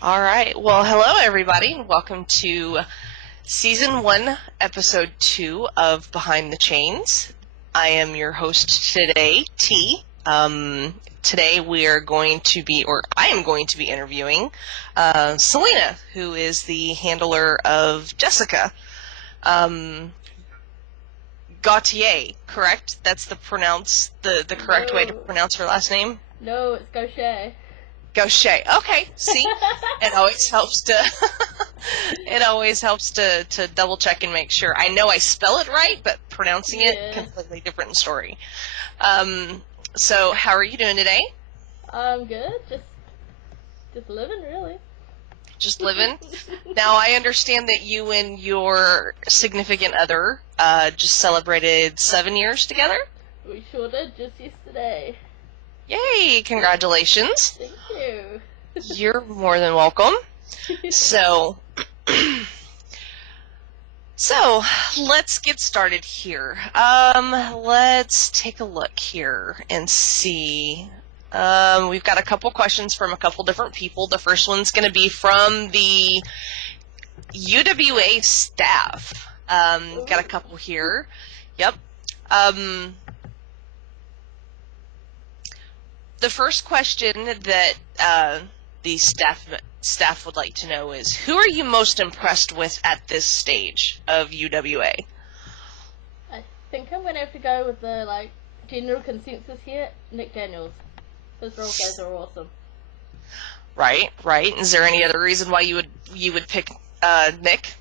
All right. Well, hello, everybody. Welcome to Season 1, Episode 2 of Behind the Chains. I am your host today, T. Today we are going to be, or I am going to be interviewing Selina, who is the handler of Jeszika. Gautier, correct? That's the correct way to pronounce her last name? No, it's Gautier. Gautier. Okay, see? It always helps to double check and make sure. I know I spell it right, but pronouncing it completely different story. So how are you doing today? I'm good. Just living, really. Just living? Now, I understand that you and your significant other just celebrated 7 years together? We sure did, just yesterday. Yay! Congratulations. Thank you. You're more than welcome. So let's get started here. Let's take a look here and see. We've got a couple questions from a couple different people. The first one's going to be from the UWA staff. Got a couple here. Yep. The first question that the staff would like to know is, who are you most impressed with at this stage of UWA? I think I'm going to have to go with the general consensus here, Nick Daniels. His role plays are awesome. Right. Is there any other reason why you would pick Nick?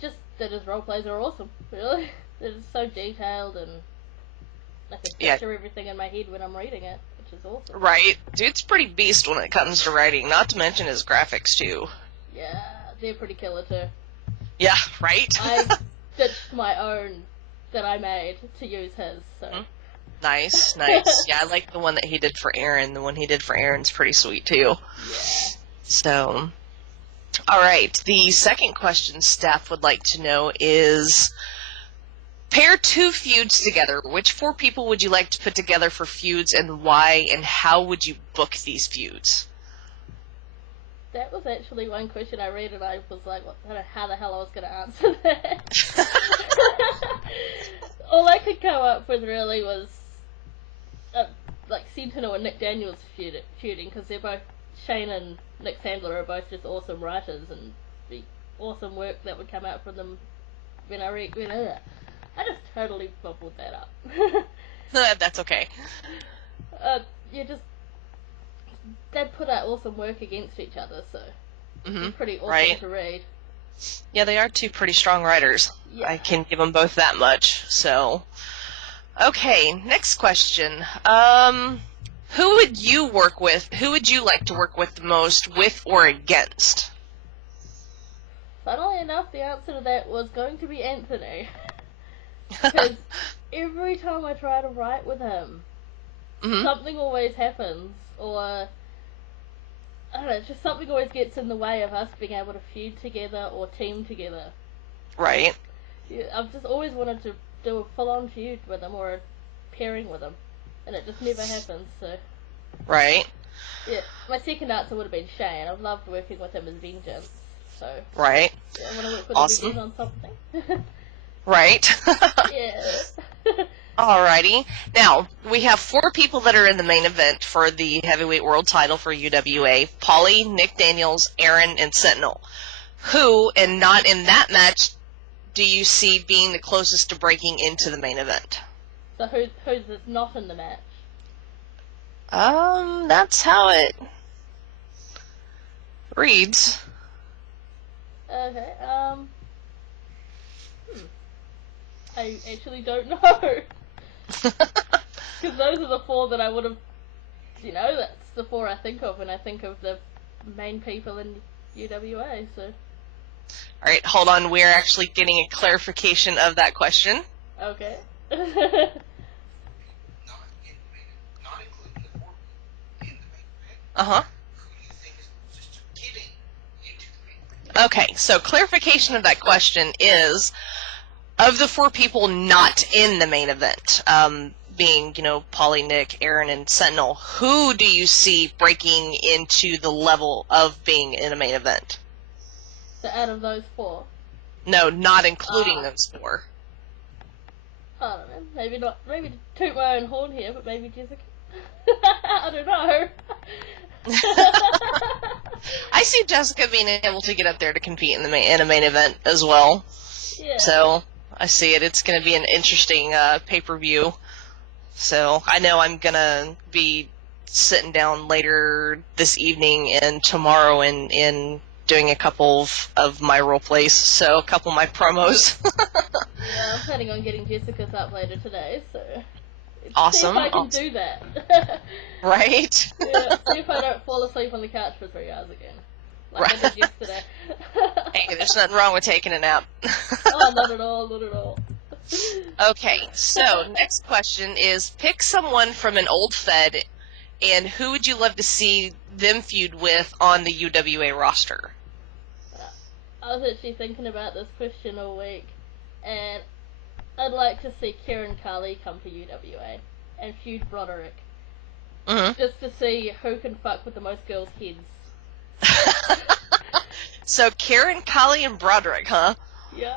Just that his role plays are awesome, really. They're just so detailed, and I can picture everything in my head when I'm reading it, which is awesome. Right. Dude's pretty beast when it comes to writing, not to mention his graphics, too. Yeah, they're pretty killer, too. Yeah, right? I ditched my own that I made to use his, so... Mm-hmm. Nice. Yeah, I like the one that he did for Aaron. The one he did for Aaron's pretty sweet, too. Yeah. So, all right. The second question staff would like to know is, pair two feuds together. Which 4 people would you like to put together for feuds, and why, and how would you book these feuds? That was actually one question I read, and I was like, how the hell I was going to answer that. All I could come up with really was Sentinel and Nick Daniels feuding, because they're both, Shane and Nick Sandler are both just awesome writers, and the awesome work that would come out from them when I just totally bubbled that up. That's okay. They'd put out awesome work against each other, so it's pretty awesome right. to read. Yeah, they are 2 pretty strong writers. Yeah. I can give them both that much. So, okay, next question. Who would you work with? Who would you like to work with the most, with or against? Funnily enough, the answer to that was going to be Anthony. Because every time I try to write with him, something always happens, or I don't know, just something always gets in the way of us being able to feud together or team together. Right. Yeah, I've just always wanted to do a full-on feud with him, or a pairing with him, and it just never happens, so... Right. Yeah, my second answer would have been Shane. I've loved working with him as Vengeance, so... Right. Yeah, I want to work with awesome. him again on something. Right. Yeah. Alrighty. Now, we have 4 people that are in the main event for the heavyweight world title for UWA. Polly, Nick Daniels, Aaron, and Sentinel. Who, and not in that match, do you see being the closest to breaking into the main event? So who's not in the match? That's how it reads. Okay, I actually don't know. Because those are the 4 that I would have, that's the 4 I think of when I think of the main people in UWA, so. Alright, hold on, we're actually getting a clarification of that question. Okay. Not including the 4 in the main event. Uh-huh. Who do you think is closest to getting into the main event? Okay, so clarification of that question is, of the 4 people not in the main event, being, Polly, Nick, Aaron, and Sentinel, who do you see breaking into the level of being in a main event? So out of those 4? No, not including those 4. I don't know. Maybe not. Maybe to toot my own horn here, but maybe Jeszika. I don't know. I see Jeszika being able to get up there to compete in a main event as well. Yeah. So I see it. It's going to be an interesting pay-per-view. So I know I'm going to be sitting down later this evening and tomorrow and doing a couple of my role plays, so a couple of my promos. Yeah, I'm planning on getting Jessica's up later today, so Awesome. See if I can do that. Right? Yeah, see if I don't fall asleep on the couch for 3 hours again. Like I did yesterday. Hey, there's nothing wrong with taking a nap. Oh, not at all, not at all. Okay, so next question is, pick someone from an old Fed, and who would you love to see them feud with on the UWA roster? I was actually thinking about this question all week, and I'd like to see Kieran Carly come to UWA and feud Broderick. Mm-hmm. Just to see who can fuck with the most girls' heads. So Karen, Collie, and Broderick, huh? Yeah.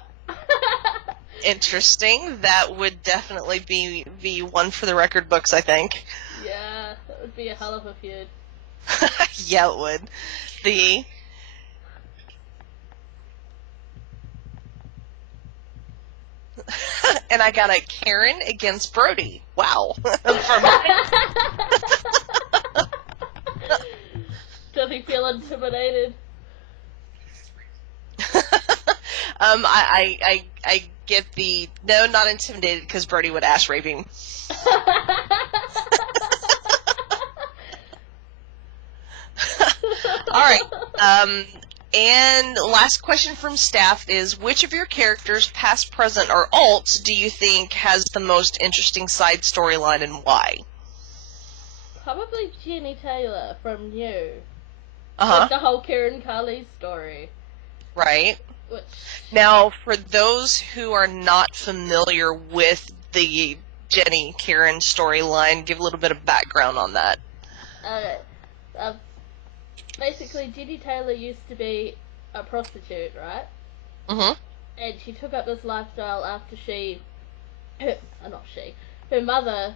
Interesting. That would definitely be one for the record books, I think. Yeah, that would be a hell of a feud. Yeah, it would. And I got a Karen against Brody. Wow. Does he feel intimidated? I get no, not intimidated, because Brody would ass rape him. All right. And last question from staff is, which of your characters, past, present, or alt, do you think has the most interesting side storyline, and why? Probably Jenny Taylor from New. Uh-huh. With the whole Kieran Carly story. Right. Which... Now, for those who are not familiar with the Jenny Kieran storyline, give a little bit of background on that. Basically, Jenny Taylor used to be a prostitute, right? Mm-hmm. And she took up this lifestyle after her mother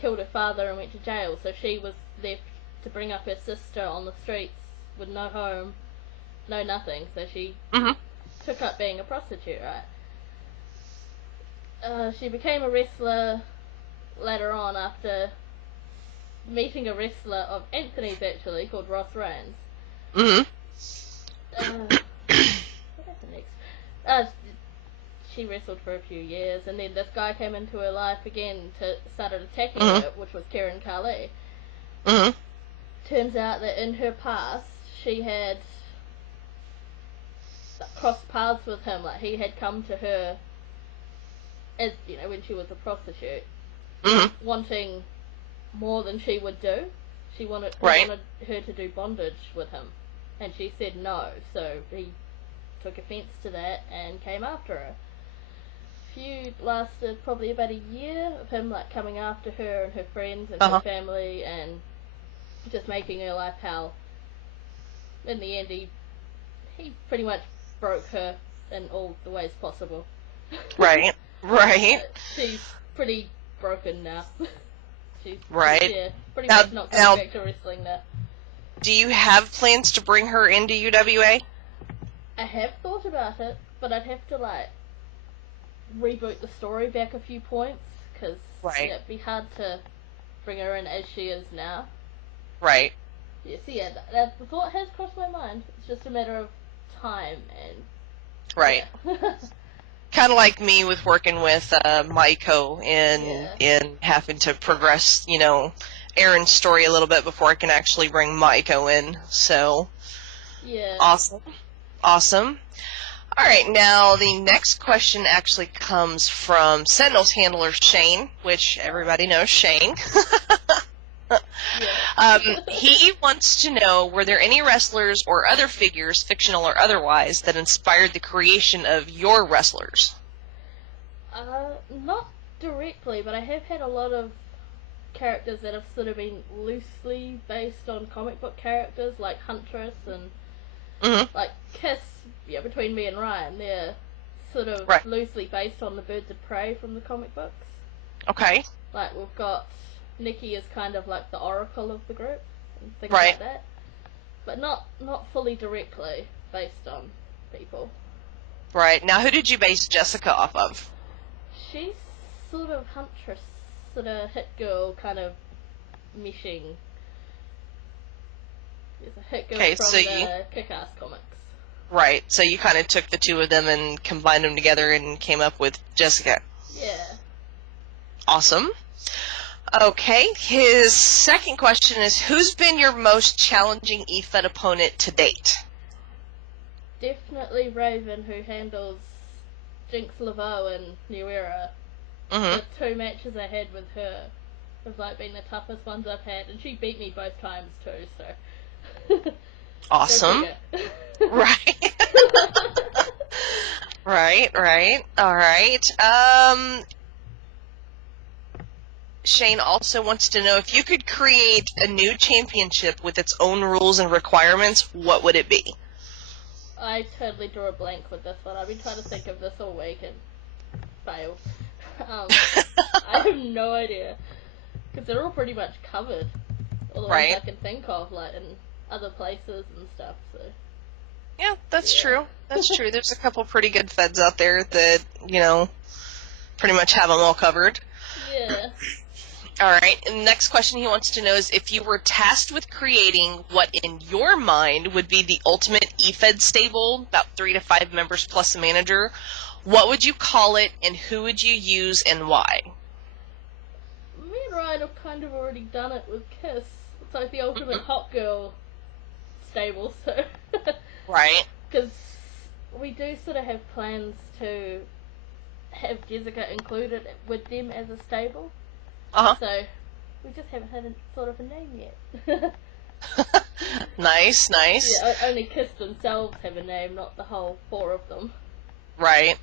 killed her father and went to jail, so she was left to bring up her sister on the streets with no home, no nothing, so she took up being a prostitute, right? She became a wrestler later on after meeting a wrestler of Anthony's, actually, called Ross Reigns. Mm-hmm. What happened next? She wrestled for a few years, and then this guy came into her life again to started attacking her, which was Kieran Carly. Mm-hmm. Turns out that in her past, she had crossed paths with him. Like, he had come to her as, when she was a prostitute, wanting more than she would do. He wanted her to do bondage with him, and she said no, so he took offence to that and came after her. Feud lasted probably about a year of him coming after her and her friends and her family and just making her life hell. In the end, he pretty much broke her in all the ways possible. Right. She's pretty broken now. She's pretty much not coming back to wrestling now. Do you have plans to bring her into UWA? I have thought about it, but I'd have to reboot the story back a few points, because it'd be hard to bring her in as she is now. Right. Yes, the thought has crossed my mind. It's just a matter of time and... Right. Yeah. Kind of like me with working with Maiko in having to progress, Aaron's story a little bit before I can actually bring Maiko in. So, yeah. Awesome. All right, now the next question actually comes from Sentinel's handler, Shane, which everybody knows Shane. He wants to know, were there any wrestlers or other figures, fictional or otherwise, that inspired the creation of your wrestlers? Not directly, but I have had a lot of characters that have sort of been loosely based on comic book characters, like Huntress and like Kiss. Yeah, between me and Ryan, they're sort of loosely based on the Birds of Prey from the comic books. Okay. Like, we've got Nikki is kind of like the oracle of the group and things like that, but not fully directly based on people. Right. Now, who did you base Jeszika off of? She's sort of Huntress, sort of hit girl kind of meshing. It's a hit girl from the Kick-Ass comics. Right, so you kind of took the two of them and combined them together and came up with Jeszika. Yeah. Awesome. Okay, his second question is, who's been your most challenging EFED opponent to date? Definitely Raven, who handles Jinx Laveau and New Era. The 2 matches I had with her have like been the toughest ones I've had, and she beat me both times too, so... Awesome. Right. Right. All right. Shane also wants to know, if you could create a new championship with its own rules and requirements, what would it be? I totally drew a blank with this one. I've been trying to think of this all week and failed. I have no idea. Because they're all pretty much covered. All the ones I can think of, like in other places and stuff, so... Yeah, that's true. That's true. There's a couple pretty good feds out there that, you know, pretty much have them all covered. Yeah. All right. And the next question he wants to know is, if you were tasked with creating what in your mind would be the ultimate EFED stable, about 3 to 5 members plus a manager, what would you call it, and who would you use and why? Me and Ryan have kind of already done it with Kiss. It's like the ultimate hot girl stable, so... Right. Because we do sort of have plans to have Jeszika included with them as a stable. So we just haven't had sort of a name yet. Nice. Yeah, only Kiss themselves have a name, not the whole 4 of them. Right.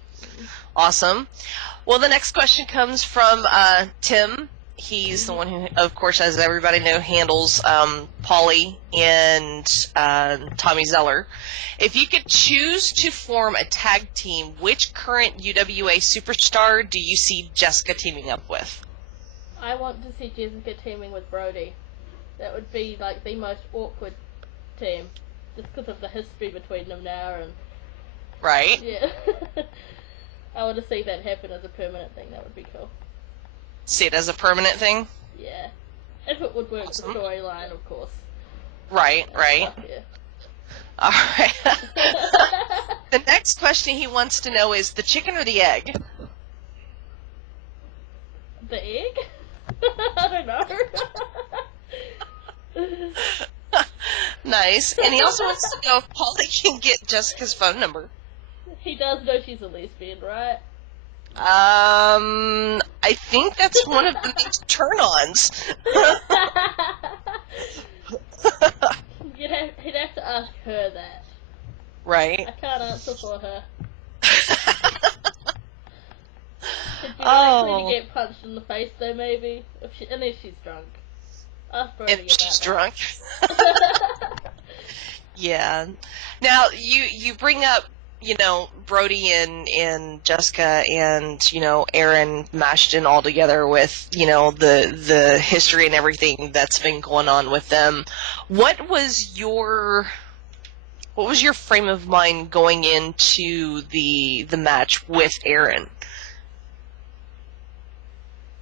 Awesome. Well, the next question comes from Tim. He's the one who, of course, as everybody knows, handles Paulie and Tommy Zeller. If you could choose to form a tag team, which current UWA superstar do you see Jeszika teaming up with? I want to see Jeszika teaming with Brody. That would be like the most awkward team, just because of the history between them now. And right. Yeah. I want to see that happen as a permanent thing. That would be cool. See it as a permanent thing? Yeah. If it would work the storyline, of course. Right. Yeah. All right. The next question he wants to know is, the chicken or the egg? The egg? I don't know. Nice. And he also wants to know if Paulie can get Jessica's phone number. He does know she's a lesbian, right? I think that's one of the main turn-ons. He'd have to ask her that. Right. I can't answer for her. She'd be likely to get punched in the face, though, maybe. Unless she's drunk. Ask Brody if she's that. drunk. Yeah. Now, you bring up, you know, Brody and Jeszika and, you know, Aaron mashed in all together with, you know, the history and everything that's been going on with them. What was your frame of mind going into the match with Aaron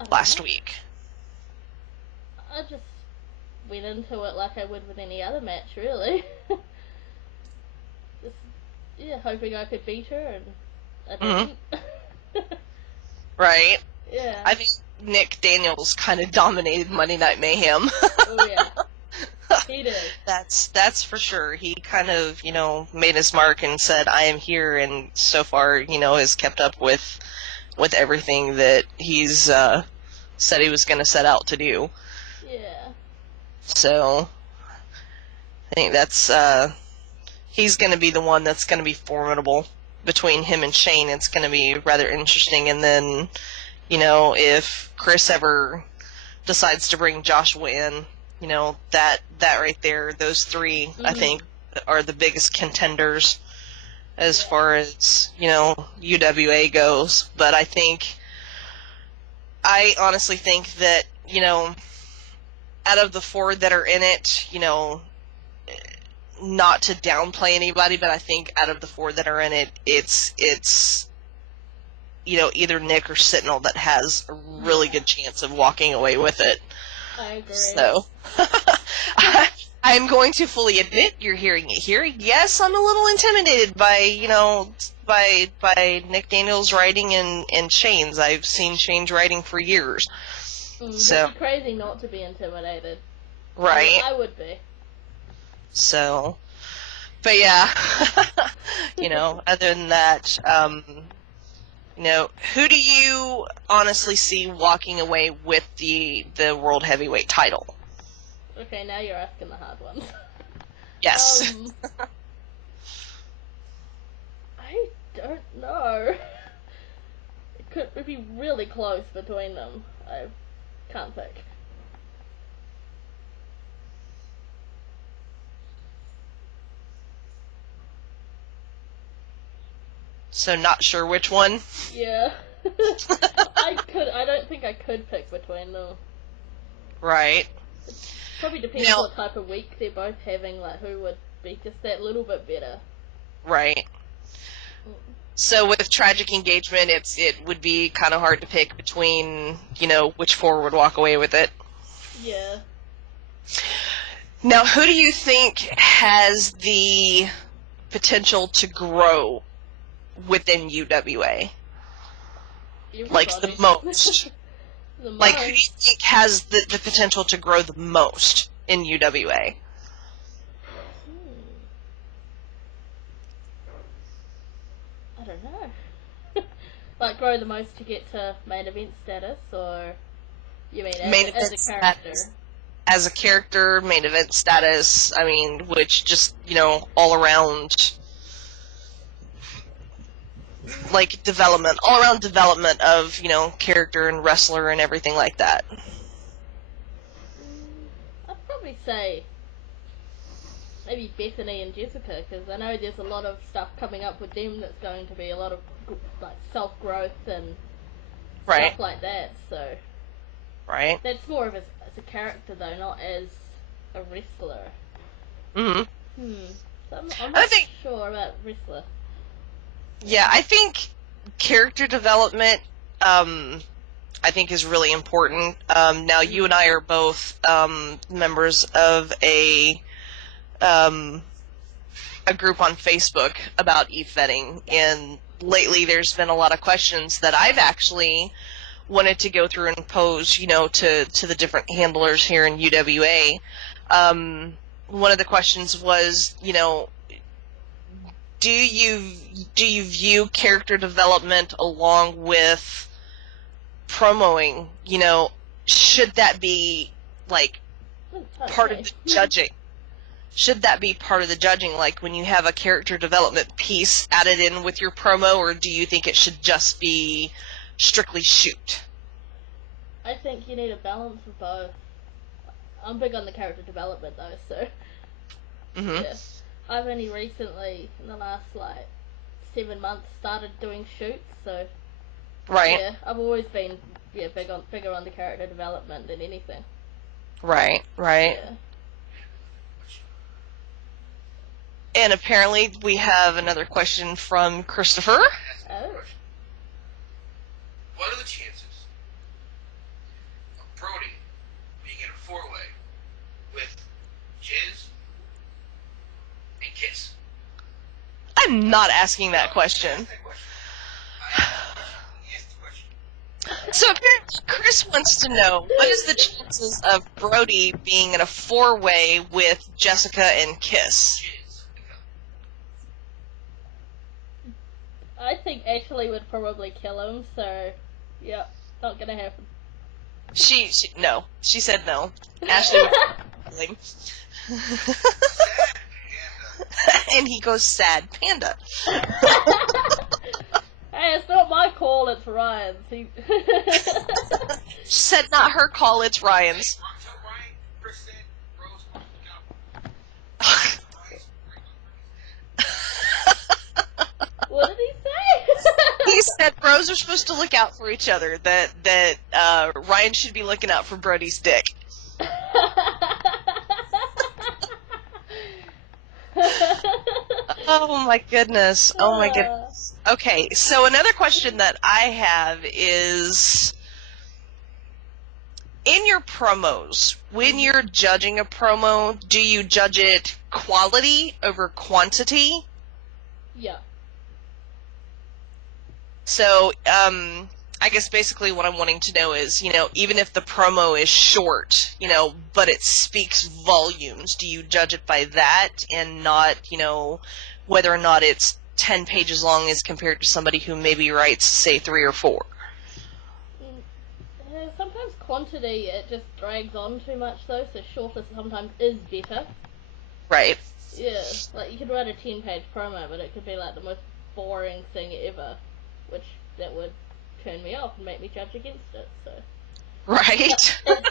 last week? I just went into it like I would with any other match, really. Just, hoping I could beat her, and I didn't. Right. Yeah. I think Nick Daniels kind of dominated Monday Night Mayhem. Oh, yeah. He did. That's for sure. He kind of, you know, made his mark and said, I am here, and so far, you know, has kept up with everything that he's said he was going to set out to do. Yeah. So, I think that's, he's going to be the one that's going to be formidable between him and Shane. It's going to be rather interesting. And then, you know, if Chris ever decides to bring Joshua in, that right there, those three, I think, are the biggest contenders as far as, UWA goes. But I honestly think that, out of the four that are in it, not to downplay anybody, but I think out of the four that are in it, it's either Nick or Sentinel that has a really good chance of walking away with it. I agree. So, I'm going to fully admit, you're hearing it here. Yes, I'm a little intimidated by, by Nick Daniels' writing in Shane's. I've seen Shane's writing for years. So it'd be crazy not to be intimidated. Right. I would be. So, but yeah, other than that, who do you honestly see walking away with the World Heavyweight title? Okay, now you're asking the hard ones. Yes. I don't know. It'd be really close between them. I can't pick. So not sure which one? Yeah. I don't think I could pick between them. Right. Probably depends what type of week they're both having, like who would be just that little bit better. Right. So with Tragic Engagement, it would be kind of hard to pick between, which four would walk away with it. Yeah. Now, who do you think has the potential to grow within UWA? Everybody. Like the most. Like, who do you think has the potential to grow the most in UWA? I don't know. Like, grow the most to get to main event status, or you mean as a character? As a character, main event status, which just, all around, like, all around development of, character and wrestler and everything like that. I'd probably say maybe Bethany and Jeszika, because I know there's a lot of stuff coming up with them that's going to be a lot of like self-growth and stuff like that, so that's more of as a character though, not as a wrestler. So I'm not sure about wrestler. Yeah, I think character development I think is really important. Now you and I are both members of a group on Facebook about e-vetting, and lately there's been a lot of questions that I've actually wanted to go through and pose, to the different handlers here in UWA. One of the questions was, do you view character development along with promoing? Should that be like part of the judging? Should that be part of the judging, like when you have a character development piece added in with your promo, or do you think it should just be strictly shoot? I think you need a balance of both. I'm big on the character development though, so yeah. I've only recently, in the last 7 months, started doing shoots, so yeah, I've always been bigger on the character development than anything. Right. Yeah. And apparently we have another question from Christopher. Oh. What are the chances of Brody being in a four-way with Jizz and Kiss? I'm not asking that question. So apparently Chris wants to know, what is the chances of Brody being in a four-way with Jeszika and Kiss? I think Ashley would probably kill him, so yeah, not gonna happen. She no. She said no. Ashley would kill him. And he goes, sad panda. Hey, it's not my call. call, it's Ryan's. She said not her call, it's Ryan's. So Ryan first said Rose wants to go. What did he say? He said bros are supposed to look out for each other, that Ryan should be looking out for Brody's dick. Oh my goodness. Oh my goodness. Okay, so another question that I have is, in your promos, when you're judging a promo, do you judge it quality over quantity? Yeah. So, I guess basically what I'm wanting to know is, even if the promo is short, but it speaks volumes, do you judge it by that and not, whether or not it's 10 pages long as compared to somebody who maybe writes, say, 3 or 4? Sometimes quantity, it just drags on too much though, so shorter sometimes is better. Right. Yeah, like you could write a 10-page promo, but it could be like the most boring thing ever, which that would turn me off and make me judge against it, so. Right. It's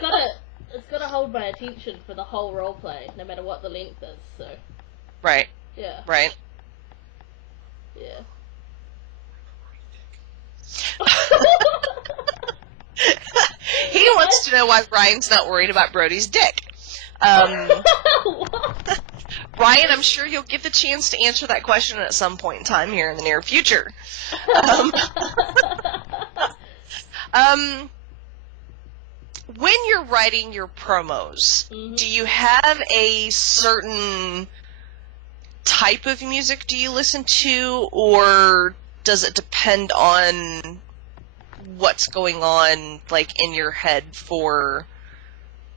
gotta hold my attention for the whole roleplay, no matter what the length is, so. Right. Yeah. Right. Yeah. He wants to know why Ryan's not worried about Brody's dick. What? Ryan, I'm sure you'll get the chance to answer that question at some point in time here in the near future. When you're writing your promos, do you have a certain type of music do you listen to, or does it depend on what's going on, like, in your head for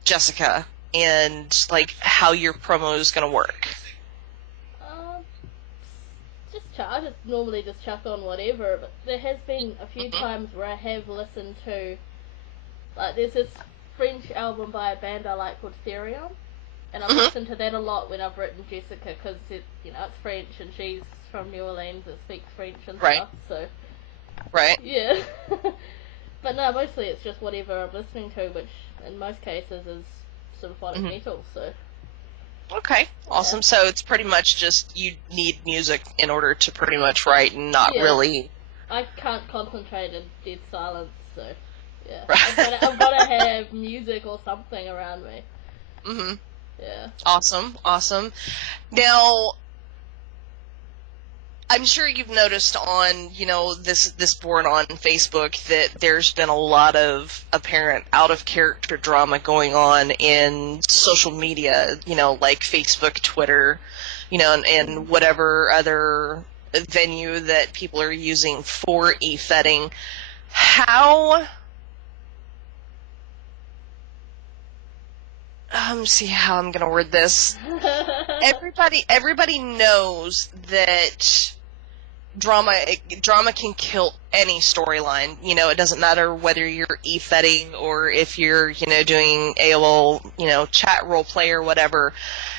Jeszika and, like, how your promo is going to work? I just normally just chuck on whatever, but there has been a few times where I have listened to, like, there's this French album by a band I like called Therion, and I've listened to that a lot when I've written Jeszika, because it's French, and she's from New Orleans, that speaks French and stuff, so... Right. Yeah. But no, mostly it's just whatever I'm listening to, which in most cases is symphonic metal, so... Okay, awesome. Yeah. So it's pretty much just you need music in order to pretty much write and not really... I can't concentrate in dead silence, so... Yeah. Right. I've gotta have music or something around me. Mm-hmm. Yeah. Awesome. Now, I'm sure you've noticed on, this board on Facebook that there's been a lot of apparent out-of-character drama going on in social media, like Facebook, Twitter, and whatever other venue that people are using for e-fetting. See how I'm going to word this. Everybody knows that drama can kill any storyline. It doesn't matter whether you're e-fetting or if you're, doing AOL, chat role play or whatever.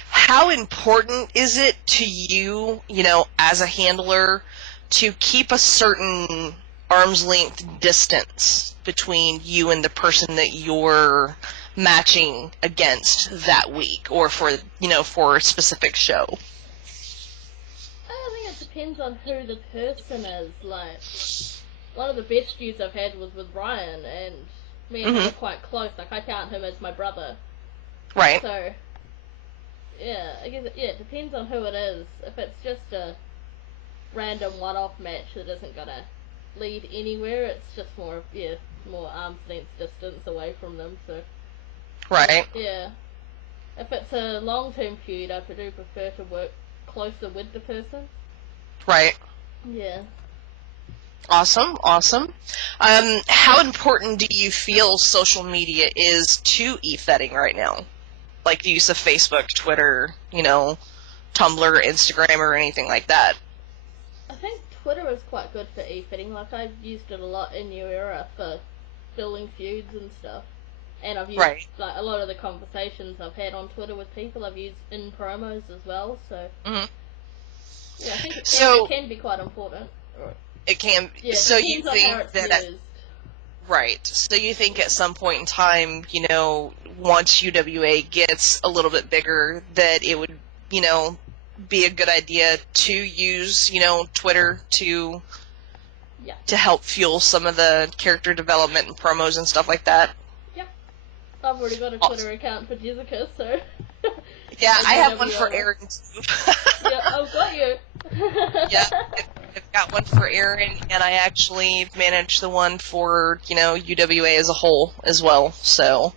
How important is it to you, as a handler, to keep a certain arm's length distance between you and the person that you're matching against that week or for a specific show? I think it depends on who the person is. Like, one of the best feuds I've had was with Ryan, and me and him are quite close. Like, I count him as my brother. Right. So, yeah, I guess it depends on who it is. If it's just a random one-off match that isn't gonna lead anywhere, it's just more arm's length distance away from them, so... Right. Yeah. If it's a long-term feud, I do prefer to work closer with the person. Right. Yeah. Awesome. How important do you feel social media is to e-fetting right now? Like the use of Facebook, Twitter, Tumblr, Instagram, or anything like that? I think Twitter is quite good for e-fetting. Like, I've used it a lot in UWA for building feuds and stuff. And I've used, like, a lot of the conversations I've had on Twitter with people, I've used in promos as well, so... Yeah, I think it can be quite important. It can. Yeah, So you depends on how think it's that used. right. So you think at some point in time, once UWA gets a little bit bigger, that it would, be a good idea to use, Twitter to Yeah. help fuel some of the character development and promos and stuff like that. Yep. I've already got a Twitter account for Jeszika, so. Yeah, And I have one UWA. for Aaron too. Yeah, I've got you. Yeah, I've got one for Aaron, and I actually manage the one for, UWA as a whole as well, so.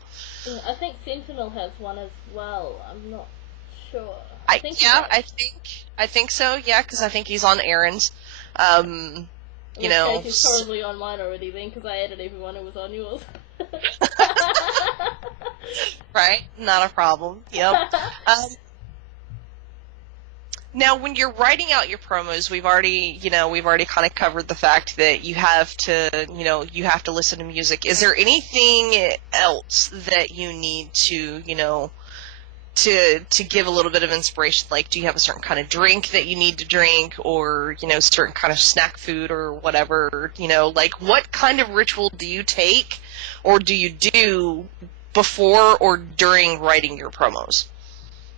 I think Sentinel has one as well. I'm not sure. I think so, yeah, because I think he's on Aaron's. In which case he's probably on mine already then, because I added everyone who was on yours. Right, not a problem. Yep. Now, when you're writing out your promos, we've already kind of covered the fact that you have to listen to music. Is there anything else that you need to, to give a little bit of inspiration? Like, do you have a certain kind of drink that you need to drink, or, certain kind of snack food or whatever? Like, what kind of ritual do you take, or do you do before or during writing your promos?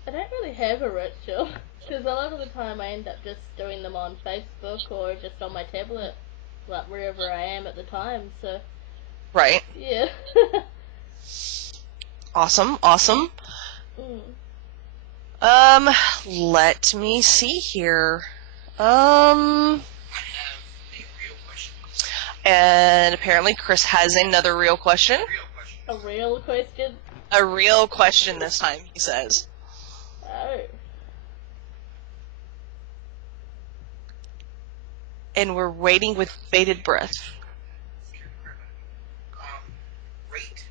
I don't really have a ritual, because a lot of the time I end up just doing them on Facebook or just on my tablet, like wherever I am at the time, so... Right. Yeah. Awesome. Let me see here. I have a real question. And apparently Chris has another real question. A real question? A real question this time, he says. Oh. And we're waiting with bated breath. Rate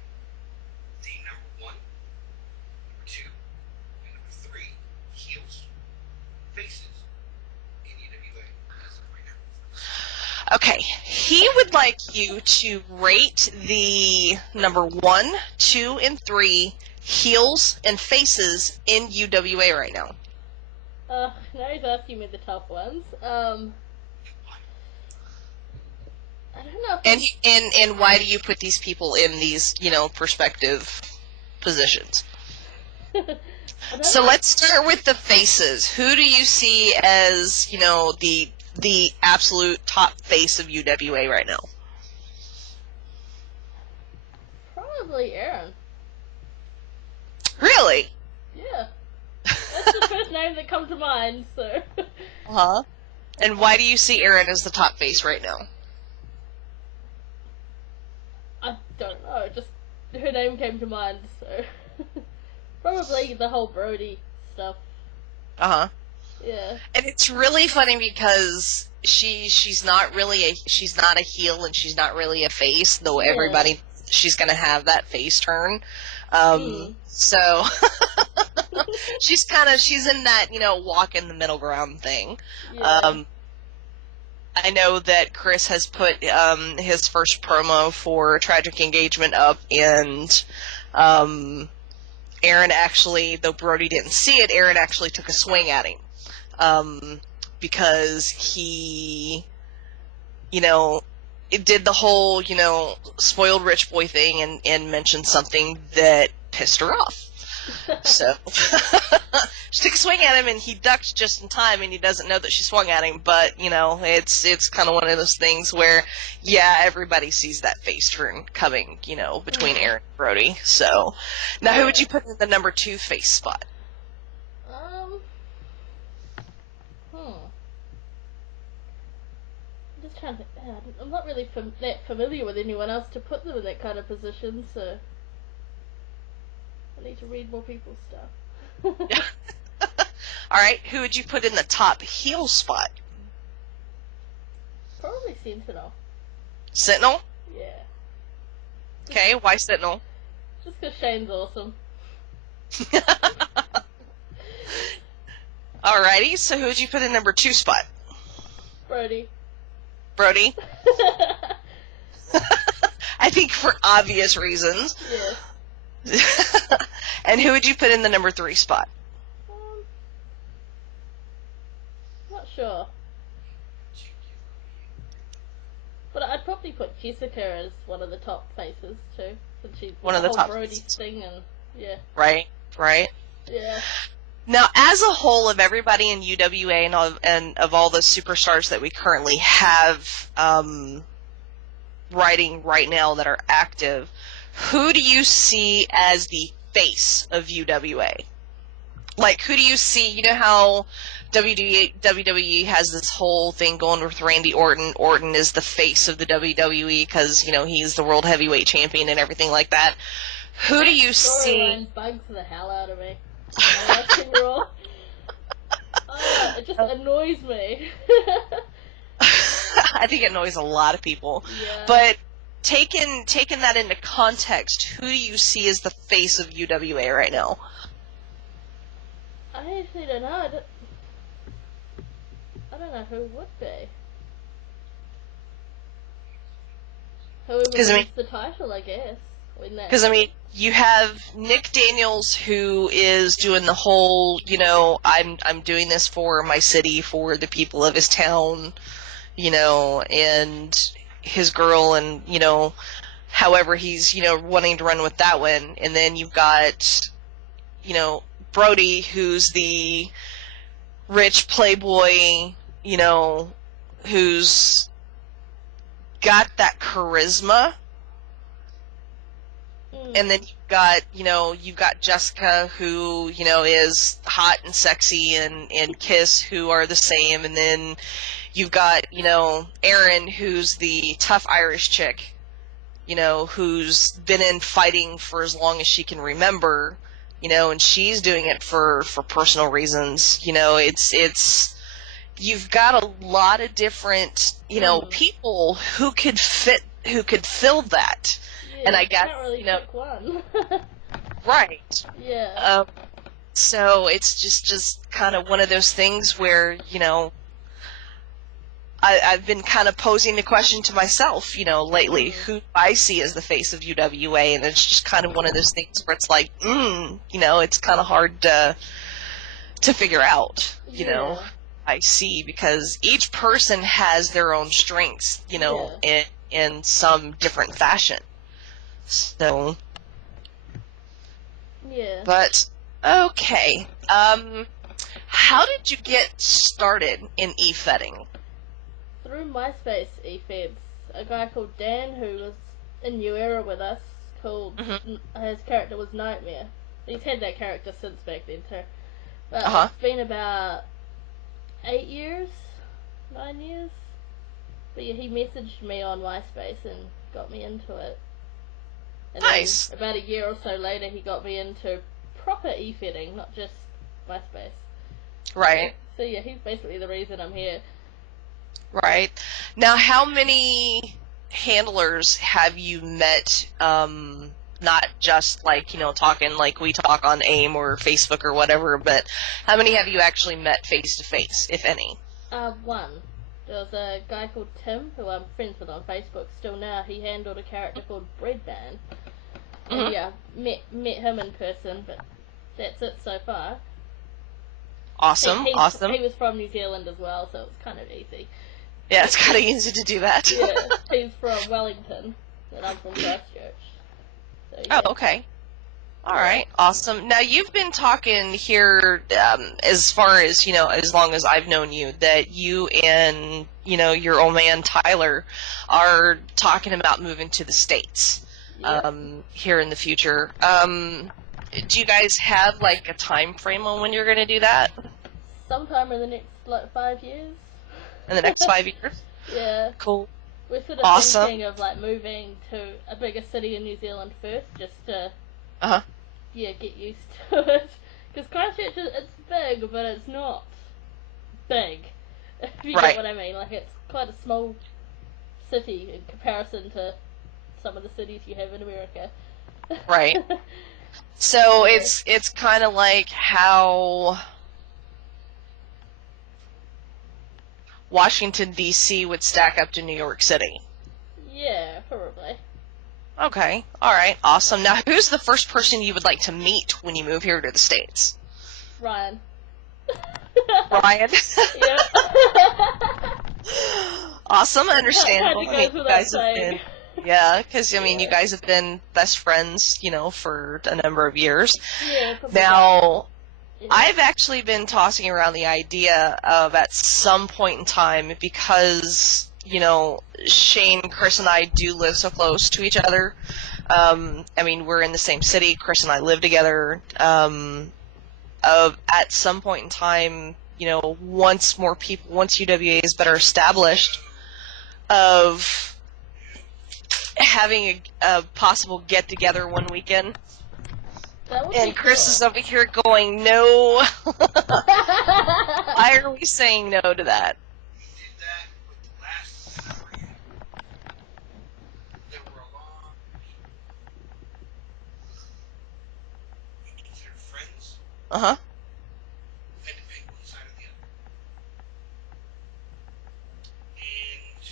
the number 1, number 2, and number 3 heels, faces in UWA as of right now. Okay, he would like you to rate the number 1, 2, and 3 heels and faces in UWA right now. Now he's asking me the tough ones. I don't know. And why do you put these people in these, perspective positions? So let's start with the faces. Who do you see as, the absolute top face of UWA right now? Probably Aaron. Really? Yeah. That's the first name that comes to mind, so... Uh-huh. And why do you see Aaron as the top face right now? I don't know, just her name came to mind, so... Probably the whole Brody stuff. Uh-huh. Yeah. And it's really funny because she's not a heel and she's not really a face, though everybody she's gonna have that face turn. So she's in that, walk in the middle ground thing. Yeah. I know that Chris has put his first promo for Tragic Engagement up, and Aaron actually, though Brody didn't see it, Aaron actually took a swing at him. Because he, it did the whole, spoiled rich boy thing and mentioned something that pissed her off. So she took a swing at him and he ducked just in time and he doesn't know that she swung at him, but, it's kind of one of those things where, yeah, everybody sees that face turn coming, between Aaron and Brody. So, now who would you put in the number 2 face spot? I'm just trying to think. I'm not really that familiar with anyone else to put them in that kind of position, so I need to read more people's stuff. Alright, who would you put in the top heel spot? Probably Sentinel. Sentinel? Yeah. Okay, why Sentinel? Just because Shane's awesome. Alrighty, so who would you put in number 2 spot? Brody. Brody? I think for obvious reasons. Yes. And who would you put in the number 3 spot? Not sure. probably put Jeszika as one of the top faces too, since she's One of the whole top Brody faces. thing and yeah. Right. Yeah. Now, as a whole of everybody in UWA and of all the superstars that we currently have writing right now that are active, who do you see as the face of UWA? Like, who do you see? You know how WWE has this whole thing going with Randy Orton. Orton is the face of the WWE because, he's the World Heavyweight Champion and everything like that. Who do you see? Storyline bugs the hell out of me. Watching Raw. It just annoys me. I think it annoys a lot of people. Yeah. But taking that into context, who do you see as the face of UWA right now? I actually don't know. I don't know who would be. Whoever wins the title, I guess. Because, you have Nick Daniels, who is doing the whole, I'm doing this for my city, for the people of his town, and his girl, and, however he's, wanting to run with that one. And then you've got, Brody, who's the rich playboy, who's got that charisma. And then you've got Jeszika, who, is hot and sexy, and Kiss, who are the same. And then you've got, Erin, who's the tough Irish chick, who's been in fighting for as long as she can remember, and she's doing it for personal reasons. You've got a lot of different, people who could fill that. Yeah, and I guess, can't really pick one. Right. Yeah. So it's just kind of one of those things where, I've been kind of posing the question to myself, lately, who I see as the face of UWA, and it's just kind of one of those things where it's like, it's kind of hard to figure out, I see, because each person has their own strengths, in some different fashion. So, yeah. But, okay. How did you get started in e-fetting? Through MySpace e-feds. A guy called Dan, who was in UWA with us, his character was Nightmare. He's had that character since back then too. But it's been about 9 years. But yeah, he messaged me on MySpace and got me into it. And nice. Then about a year or so later, he got me into proper e-fetting, not just MySpace. Right. So yeah, he's basically the reason I'm here. Right. Now, how many handlers have you met, not just like, talking like we talk on AIM or Facebook or whatever, but how many have you actually met face-to-face, if any? One. There was a guy called Tim, who I'm friends with on Facebook still now. He handled a character called Breadman. And yeah, met him in person, but that's it so far. Awesome. He was from New Zealand as well, so it was kind of easy. Yeah, it's kind of easy to do that. Yeah, he's from Wellington, and I'm from Christchurch. So, yeah. Oh, okay. All right, awesome. Now, you've been talking here, as far as, as long as I've known you, that you and, your old man Tyler are talking about moving to the States here in the future. Do you guys have, like, a time frame on when you're going to do that? Sometime in the next, 5 years. In the next 5 years? Yeah. Cool. We're sort of thinking of, moving to a bigger city in New Zealand first, just to... get used to it. Because Christchurch, it's big, but it's not big. If you get what I mean. Like, it's quite a small city in comparison to some of the cities you have in America. Right. So it's kind of like how Washington, D.C. would stack up to New York City. Yeah, probably. Okay. All right. Awesome. Now, who's the first person you would like to meet when you move here to the States? Ryan. Ryan? Yep. Awesome, understandable. Had to I mean, go you through guys that have thing. been, yeah, because, I mean, you Yeah. guys have been best friends, for a number of years. Yeah, probably Now, yeah. I've actually been tossing around the idea of at some point in time, because, Shane, Chris, and I do live so close to each other. I mean, we're in the same city. Chris and I live together. At some point in time, once UWA is better established, of having a possible get together one weekend. That would And be Chris cool. is over here going, no. Why are we saying no to that? We did that with the last memory. There were a lot of people we considered friends, Uh-huh. who had to pick one side or the other. And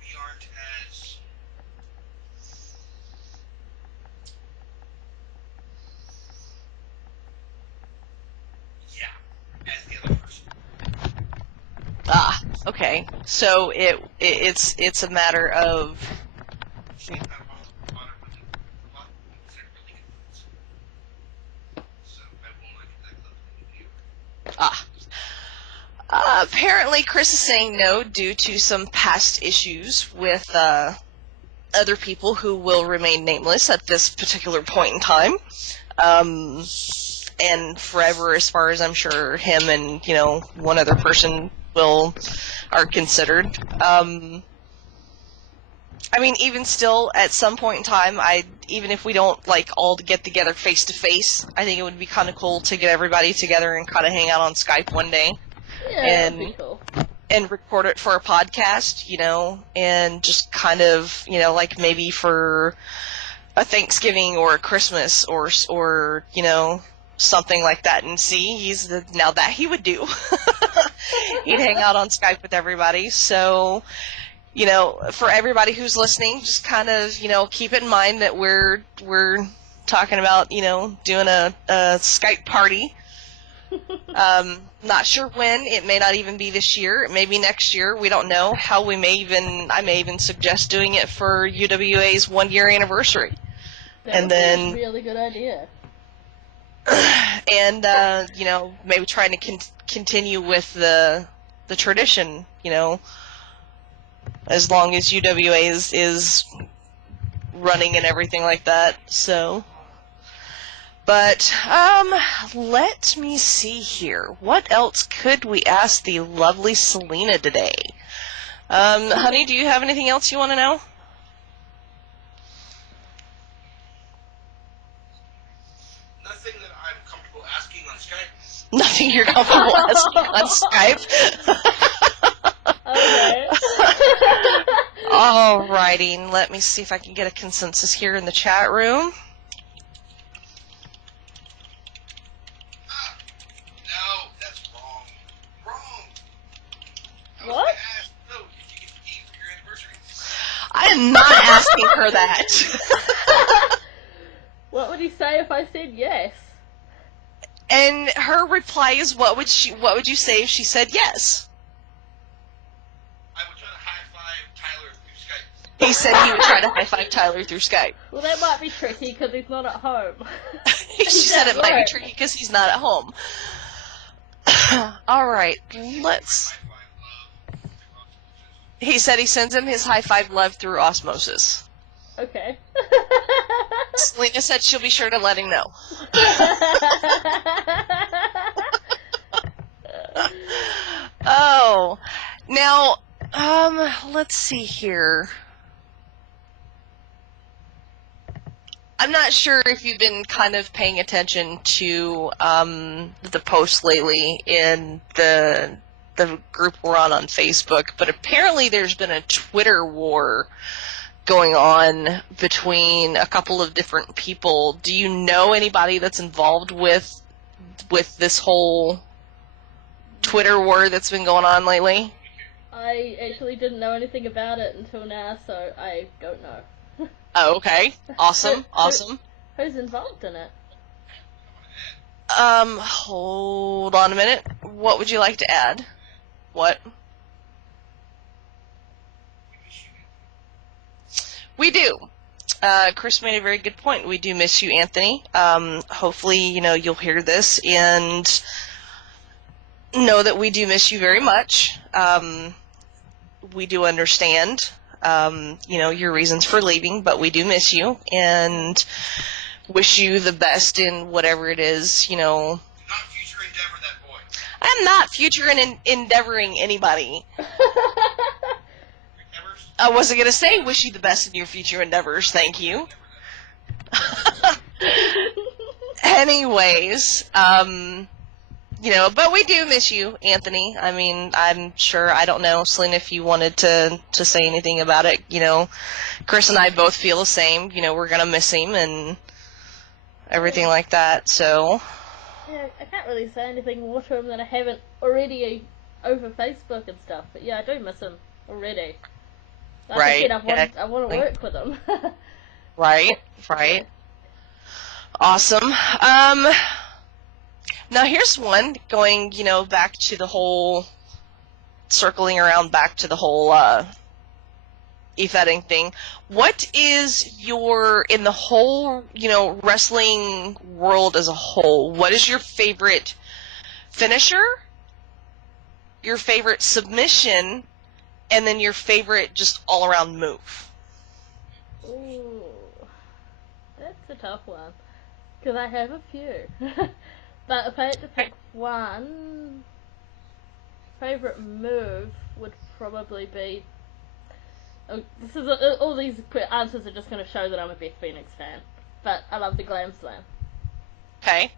we aren't as as the other person. Ah, okay. So it's a matter of, She's not a lot of people considered really good friends. So I will not get that close to you. apparently Chris is saying no due to some past issues with other people who will remain nameless at this particular point in time. And forever, as far as I'm sure him and, one other person are considered. I mean, even still, at some point in time, even if we don't, all get together face to face, I think it would be kind of cool to get everybody together and kind of hang out on Skype one day. Yeah, that'd be cool. And record it for a podcast, and just kind of, maybe for a Thanksgiving or a Christmas or something like that, and see, now that he would do. He'd hang out on Skype with everybody. So, for everybody who's listening, just kind of, keep in mind that we're talking about, doing a Skype party. Not sure when. It may not even be this year. It may be next year. We don't know. I may even suggest doing it for UWA's 1-year anniversary. That would be a really good idea. And maybe trying to continue with the tradition, as long as UWA is running and everything like that. So, but let me see here. What else could we ask the lovely Selina today? Honey, do you have anything else you want to know? Nothing that I'm comfortable asking on Skype. Nothing you're comfortable asking on Skype? Okay. Alrighty, let me see if I can get a consensus here in the chat room. No, that's wrong. Wrong. What? Ask, no, if you get the game for your anniversary. I am not asking her that. What would he say if I said yes? And her reply is, what would you say if she said yes? I would try to high-five Tyler through Skype. He said he would try to high-five Tyler through Skype. Well, that might be tricky because he's not at home. She said it might be tricky because he's not at home. Alright, let's... He said he sends him his high-five love through osmosis. Okay. Selina said she'll be sure to let him know. Oh, now, let's see here. I'm not sure if you've been kind of paying attention to the posts lately in the group we're on Facebook, but apparently there's been a Twitter war going on between a couple of different people. Do you know anybody that's involved with this whole Twitter war that's been going on lately? I actually didn't know anything about it until now, so I don't know. Oh, okay. Awesome. Awesome. Who's involved in it? Hold on a minute. What would you like to add? What? We do. Chris made a very good point. We do miss you, Anthony. Hopefully, you'll hear this and know that we do miss you very much. We do understand, your reasons for leaving, but we do miss you and wish you the best in whatever it is, Not future endeavor that boy. I'm not future endeavoring anybody. Endeavors? I wasn't going to say wish you the best in your future endeavors, thank you. Anyways, but we do miss you, Anthony. I mean, I'm sure, I don't know, Selina, if you wanted to say anything about it. Chris and I both feel the same. We're going to miss him and everything like that, so. Yeah, I can't really say anything more to him that I haven't already over Facebook and stuff. But yeah, I do miss him already. Like Right. I said, I want to work with him. Right. Awesome. Now here's one going, back to the whole, circling around back to the whole, e-fetting thing. What is in the whole, wrestling world as a whole, what is your favorite finisher, your favorite submission, and then your favorite just all-around move? Ooh, that's a tough one. Because I have a few. But if I had to pick one, favorite move would probably be... Oh, all these answers are just going to show that I'm a Beth Phoenix fan. But I love the Glam Slam. Okay.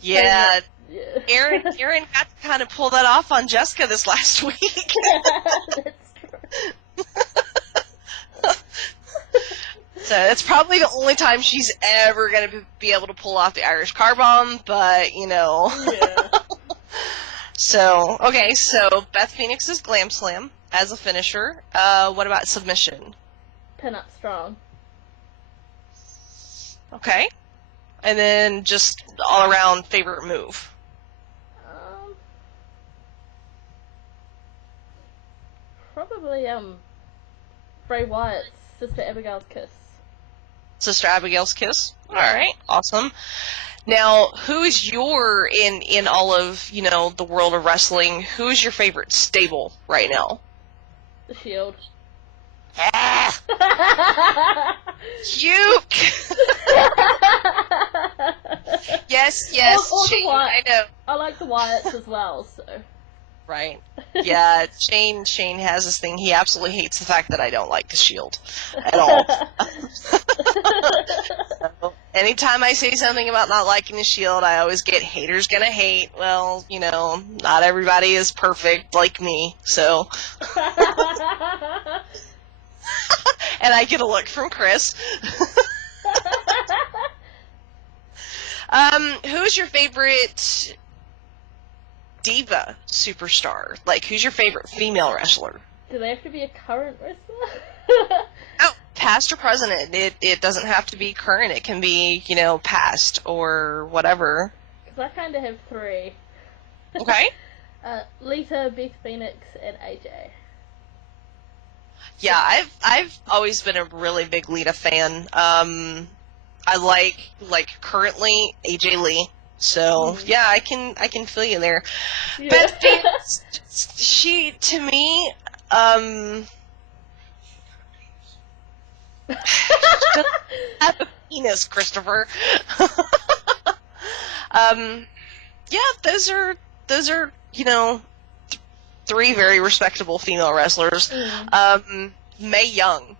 Yeah. Yeah. Aaron got to kind of pull that off on Jeszika this last week. That's true. So that's probably the only time she's ever going to be able to pull off the Irish car bomb, but, Yeah. So, okay, so Beth Phoenix's Glam Slam as a finisher. What about submission? Pin up strong. Okay. And then just all-around favorite move. Probably, Bray Wyatt's Sister Abigail's Kiss. Sister Abigail's Kiss. All right, awesome. Now, who's in all of, the world of wrestling, who's your favorite stable right now? The Shield. Ah! Puke! Yes, Or Shane, the I know. I like the Wyatts as well, so. Right. Yeah, Shane has this thing. He absolutely hates the fact that I don't like the Shield at all. Anytime I say something about not liking the Shield, I always get haters gonna hate. Well, not everybody is perfect like me, so. And I get a look from Chris. Who's your favorite diva superstar? Like, who's your favorite female wrestler? Do they have to be a current wrestler? Oh, past or present. It doesn't have to be current. It can be, past or whatever. Because I kind of have three. Okay. Lita, Beth Phoenix, and AJ. Yeah, I've always been a really big Lita fan. I like currently AJ Lee. So yeah, I can feel you there. Yeah. Beth Phoenix, she to me, have a penis, Christopher. Yeah, those are three very respectable female wrestlers. Mae Young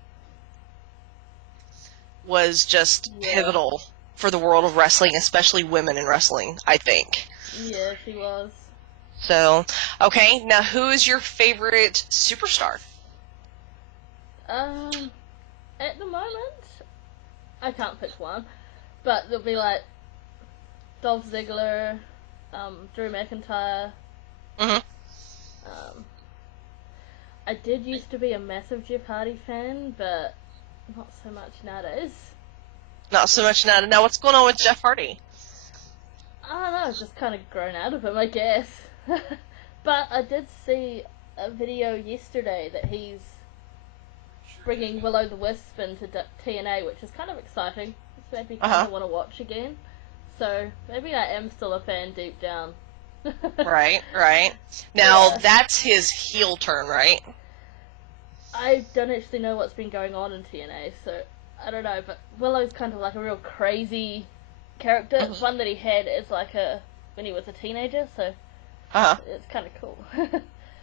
was just pivotal for the world of wrestling, especially women in wrestling, I think. Yeah, she was. So, okay, now who is your favorite superstar? At the moment, I can't pick one, but there'll be like Dolph Ziggler, Drew McIntyre. I did used to be a massive Jeff Hardy fan, but not so much nowadays. Not so much now. Now, what's going on with Jeff Hardy? I don't know, I've just kind of grown out of him, I guess. But I did see a video yesterday that he's bringing Will-O-the-Wisp into TNA, which is kind of exciting. It's made me kind of want to watch again. So maybe I am still a fan deep down. Right. Now, that's his heel turn, right? I don't actually know what's been going on in TNA, so I don't know, but Willow's kind of like a real crazy character. Mm-hmm. One that he had is like when he was a teenager, so it's kind of cool.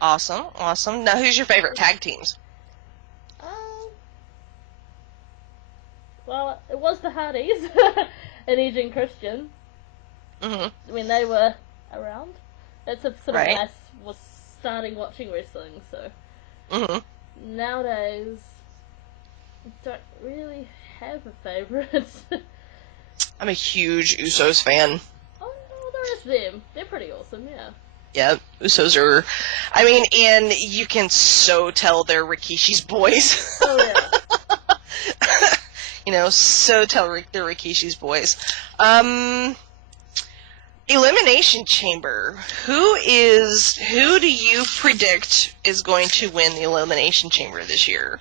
Awesome. Now, who's your favorite tag teams? Well, it was the Hardys and Edge and Christian. Mm-hmm. When they were around. It's a sort of Right. nice was starting watching wrestling, so Mm-hmm. nowadays I don't really have a favourite. I'm a huge Usos fan. Oh no, there is them. They're pretty awesome, yeah. Yeah, Usos are... I mean, and you can so tell they're Rikishi's boys. Oh yeah. So tell they're Rikishi's boys. Elimination Chamber. Who do you predict is going to win the Elimination Chamber this year?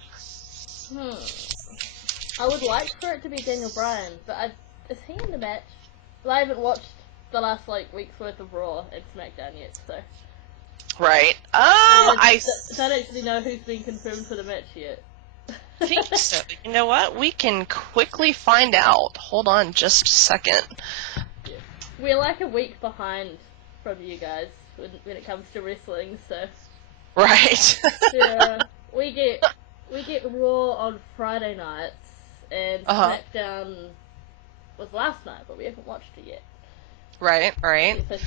I would like for it to be Daniel Bryan, but is he in the match? Well, I haven't watched the last week's worth of Raw and SmackDown yet, so. Right. I don't actually know who's been confirmed for the match yet. I think so. You know what? We can quickly find out. Hold on just a second. Yeah. We're like a week behind from you guys when it comes to wrestling, so. Right. Yeah. We get Raw on Friday nights, and SmackDown was last night, but we haven't watched it yet. Right. So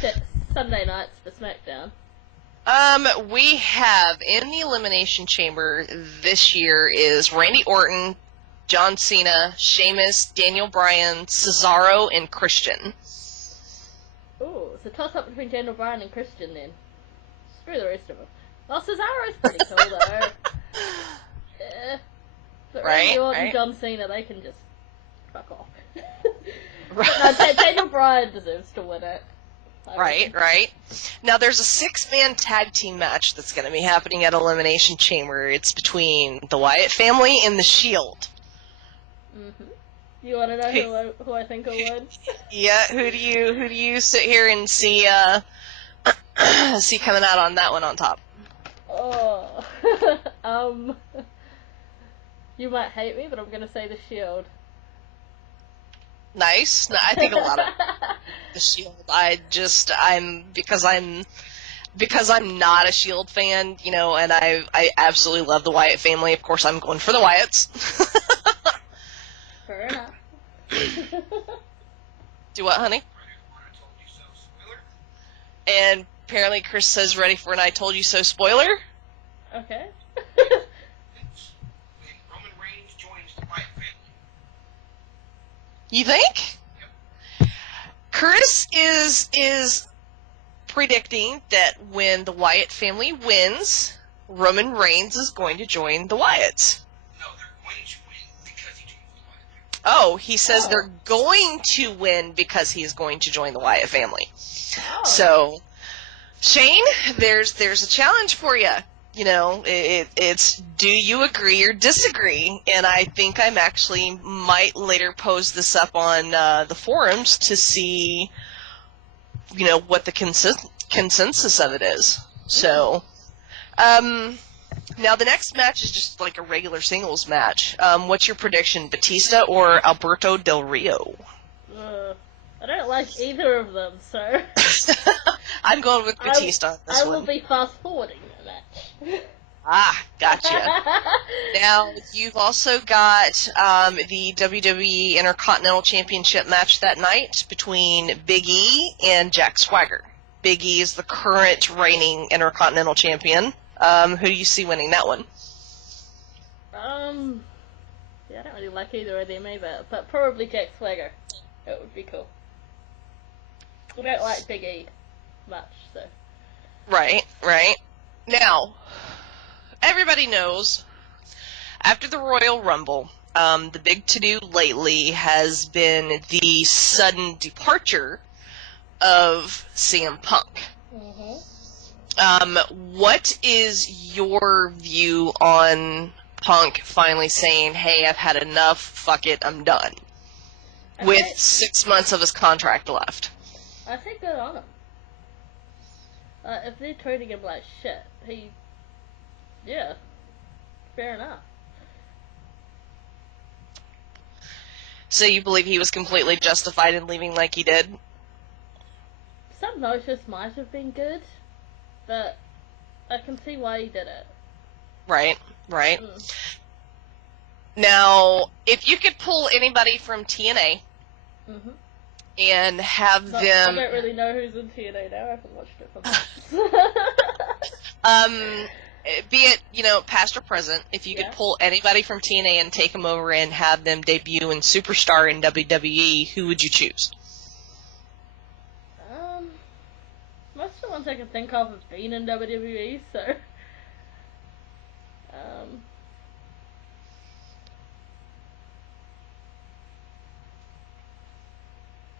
Sunday nights for SmackDown. We have in the Elimination Chamber this year is Randy Orton, John Cena, Sheamus, Daniel Bryan, Cesaro, and Christian. Ooh, it's a toss-up between Daniel Bryan and Christian then. Screw the rest of them. Well, Cesaro's pretty cool though. Yeah. But Randy Orton and John Cena, they can just fuck off. But no, Daniel Bryan deserves to win it. Right. Now, there's a 6-man tag team match that's going to be happening at Elimination Chamber. It's between the Wyatt family and the Shield. You want to know who I think will win? Yeah, who do you sit here and see see coming out on that one on top? Oh, you might hate me, but I'm going to say the Shield. Nice. No, I think a lot of the Shield. Because I'm not a Shield fan, and I absolutely love the Wyatt family. Of course, I'm going for the Wyatts. Fair enough. Do what, honey? And apparently Chris says ready for an I told you so spoiler. Okay. Roman Reigns joins the Wyatt family. You think? Yep. Chris is predicting that when the Wyatt family wins, Roman Reigns is going to join the Wyatts. No, they're going to win because he joins the Wyatt family. Oh, he says they're going to win because he is going to join the Wyatt family. Oh. So, Shane, there's a challenge for you. It's do you agree or disagree? And I think I'm actually might later pose this up on the forums to see, what the consensus of it is. So, now the next match is just like a regular singles match. What's your prediction, Batista or Alberto Del Rio? I don't like either of them, so... I'm going with Batista on this I one. will be fast-forwarding the match. Gotcha. Now, you've also got the WWE Intercontinental Championship match that night between Big E and Jack Swagger. Big E is the current reigning Intercontinental Champion. Who do you see winning that one? Yeah, I don't really like either of them either, but probably Jack Swagger. It would be cool. I don't like Big E much, so... Right. Now, everybody knows, after the Royal Rumble, the big to-do lately has been the sudden departure of CM Punk. Mm-hmm. What is your view on Punk finally saying, hey, I've had enough, fuck it, I'm done. With 6 months of his contract left. I think good on him. If they're treating him like shit, yeah, fair enough. So you believe he was completely justified in leaving like he did? Some notice might have been good, but I can see why he did it. Right. Now, if you could pull anybody from TNA and have them... I don't really know who's in TNA now. I haven't watched it for months. Be it, past or present, if you could pull anybody from TNA and take them over and have them debut in Superstar in WWE, who would you choose? Most of the ones I can think of have been in WWE, so...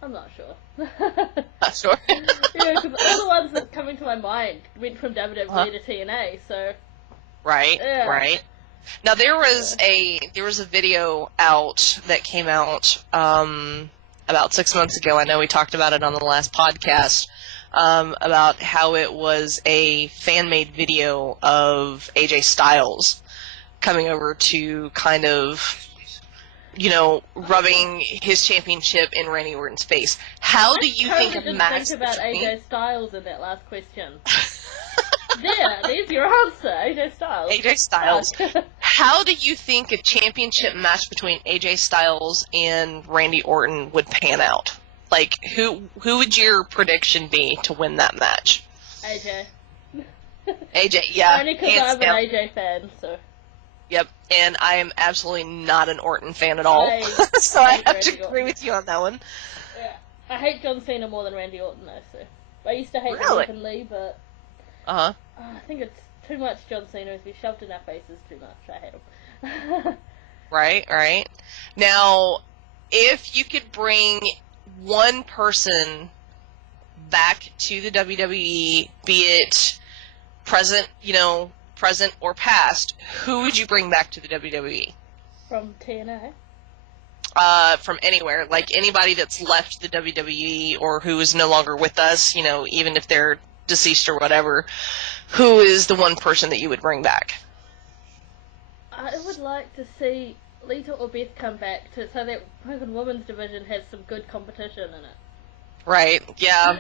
I'm not sure. Not sure? Yeah, because all the ones that come into my mind went from WWE to TNA, so... Right, yeah. Right. Now, there was a video out that came out about 6 months ago. I know we talked about it on the last podcast, about how it was a fan-made video of AJ Styles coming over to kind of, rubbing his championship in Randy Orton's face. How do you think a match... think about AJ Styles in that last question. There's your answer, AJ Styles. AJ Styles. How do you think a championship match between AJ Styles and Randy Orton would pan out? Like, who would your prediction be to win that match? AJ. AJ, yeah. Only because I'm an AJ fan, so... Yep, and I am absolutely not an Orton fan at all, so I have to agree with you on that one. Yeah, I hate John Cena more than Randy Orton, though, so... I used to hate him openly, but... I think it's too much John Cena has been shoved in our faces too much. I hate him. Right. Now, if you could bring one person back to the WWE, be it present or past, who would you bring back to the WWE? From TNA? From anywhere. Like, anybody that's left the WWE or who is no longer with us, even if they're deceased or whatever, who is the one person that you would bring back? I would like to see Lita or Beth come back so that the women's division has some good competition in it. Right, yeah,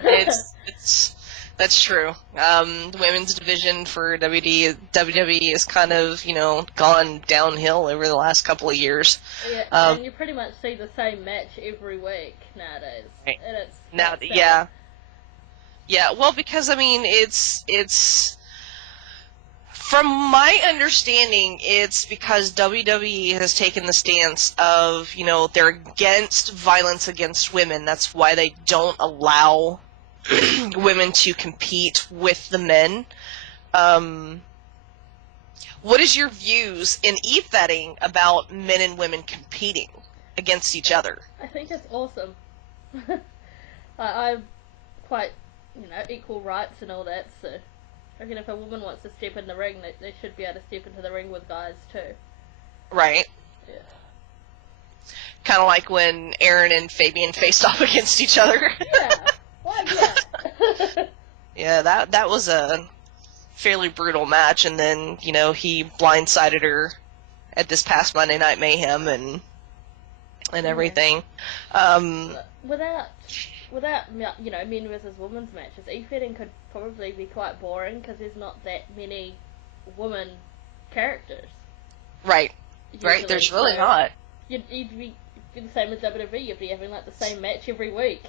that's true. The women's division for WWE is kind of, gone downhill over the last couple of years. Yeah, and you pretty much see the same match every week nowadays. Right. And it's yeah. Yeah, well, because, it's... From my understanding, it's because WWE has taken the stance of, they're against violence against women. That's why they don't allow women to compete with the men. What is your views in e-vetting about men and women competing against each other? I think it's awesome. I'm quite... equal rights and all that, so I reckon if a woman wants to step in the ring, they should be able to step into the ring with guys too. Right. Yeah. Kind of like when Aaron and Fabian faced off against each other. Yeah. Why, yeah. Yeah, that was a fairly brutal match, and then, he blindsided her at this past Monday Night Mayhem and everything. Without men versus women's matches, e-fitting could probably be quite boring because there's not that many women characters. Right. Right, there's really not. You'd be the same as WWE, you'd be having the same match every week.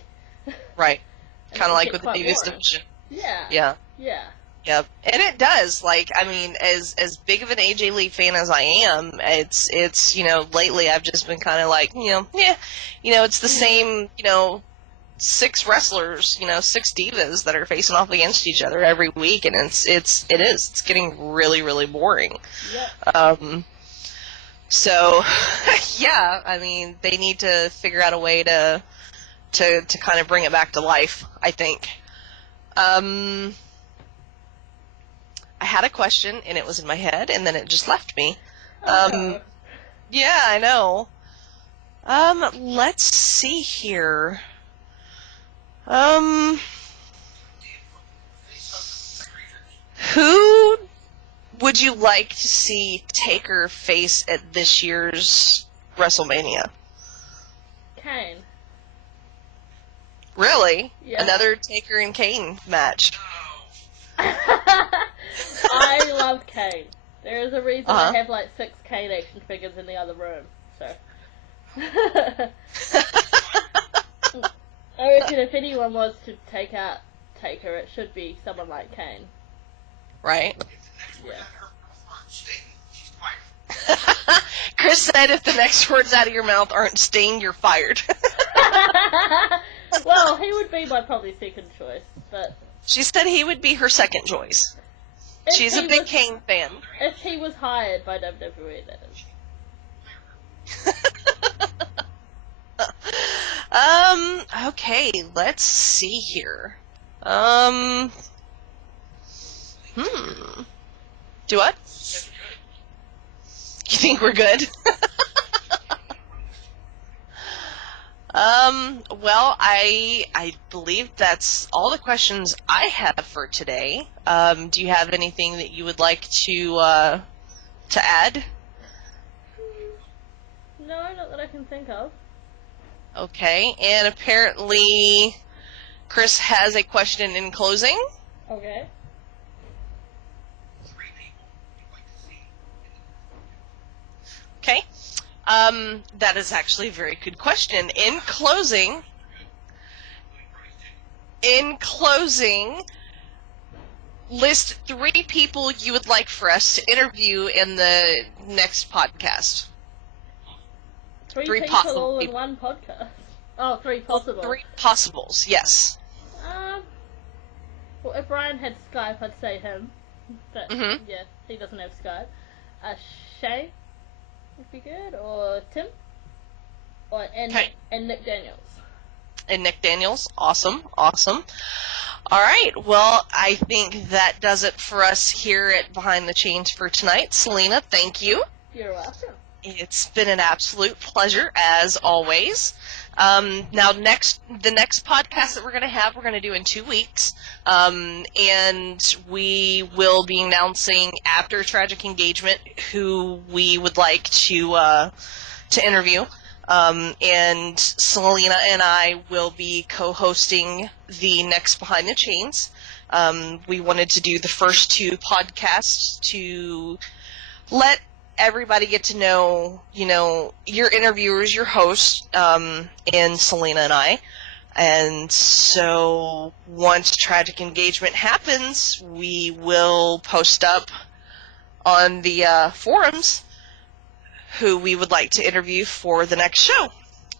Right. Kind of like with the Divas division. Yeah. Yep. And it does. As big of an AJ Lee fan as I am, it's lately I've just been kind of it's the same, 6 wrestlers, 6 divas that are facing off against each other every week, and it's getting really, really boring. Yep. So, yeah, they need to figure out a way to kind of bring it back to life, I think. I had a question, and it was in my head, and then it just left me. No. Yeah, I know. Let's see here. Who would you like to see Taker face at this year's WrestleMania? Kane. Really? Yeah. Another Taker and Kane match. I love Kane. There is a reason Uh-huh. I have like 6 Kane action figures in the other room, so. I reckon if anyone was to take out Taker, it should be someone like Kane. Right? If the next word Yeah. out of her mouth aren't Sting, she's fired. Chris said if the next words out of your mouth aren't Sting, you're fired. Well, he would be my probably second choice, but She said he would be her second choice. if She's a he big was, Kane fan. if he was hired by WWE, that is. Okay, let's see here. Do what? You think we're good? Well, I believe that's all the questions I have for today. Do you have anything that you would like to add? No, not that I can think of. Okay, and apparently Chris has a question in closing. Okay. 3 people you'd like to see in the Okay. That is actually a very good question. In closing, list 3 people you would like for us to interview in the next podcast. 3 3 people possible all in people. one podcast. Oh, 3 possible. 3 possibles, yes. Well, if Ryan had Skype, I'd say him. But, Mhm. yeah, he doesn't have Skype. Shay would be good, or Tim, and Nick Daniels. And Nick Daniels, awesome. All right, well, I think that does it for us here at Behind the Chains for tonight. Selina, thank you. You're welcome. It's been an absolute pleasure, as always. Now, the next podcast that we're going to do in 2 weeks, and we will be announcing after Tragic Engagement who we would like to interview. And Selina and I will be co-hosting the next Behind the Chains. We wanted to do the first 2 podcasts to let everybody get to know, your interviewers, your host, and Selina and I. And so once Tragic Engagement happens, we will post up on the forums who we would like to interview for the next show.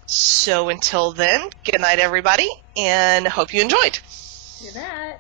So until then, good night, everybody, and hope you enjoyed. Good night.